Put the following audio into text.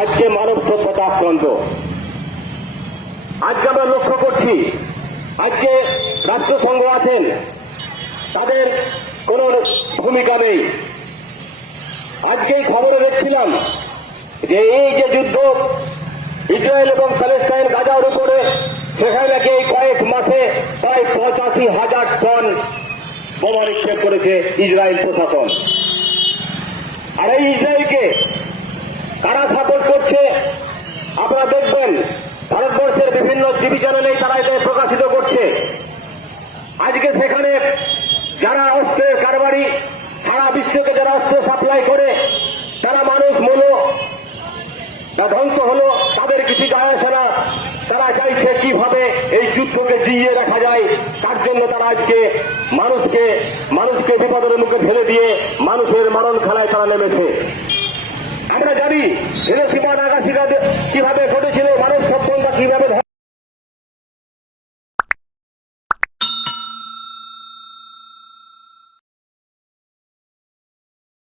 আজকে মানব সভ্যতা আক্রান্ত। আজকে আমরা লক্ষ্য করছি, আজকে রাষ্ট্রসংঘ আছেন, তাদের কোনো ভূমিকা নেই। আজকেই খবরে দেখছিলাম যে এই যে যুদ্ধ ইসরায়েল এবং প্যালেস্টাইন গাজার উপরে, সেখানে নাকি এই কয়েক মাসে প্রায় 85,000 টন বোমা নিক্ষেপ করেছে ইসরায়েল প্রশাসন। আর এই ইসরায়েলকে কারা সাপোর্ট করছে আপনারা দেখবেন, ভারতবর্ষের বিভিন্ন টিভি চ্যানেলে তারা এটা প্রকাশিত করছে। আজকে সেখানে যারা অস্ত্রের কারবারি, সারা বিশ্বকে যারা অস্ত্র সাপ্লাই করে, যারা মানুষ মূল্য ধ্বংস হলো, তাদের কিছু যায় আসে না। তারা চাইছে কিভাবে এই যুদ্ধকে জিইয়ে রাখা যায়, তার জন্য তারা আজকে মানুষকে বিপদের মুখে ঠেলে দিয়ে মানুষের মারণ খেলায় তারা নেমেছে। আমরা জানি হিরোশিমা নাগাসাকি কিভাবে ঘটেছে।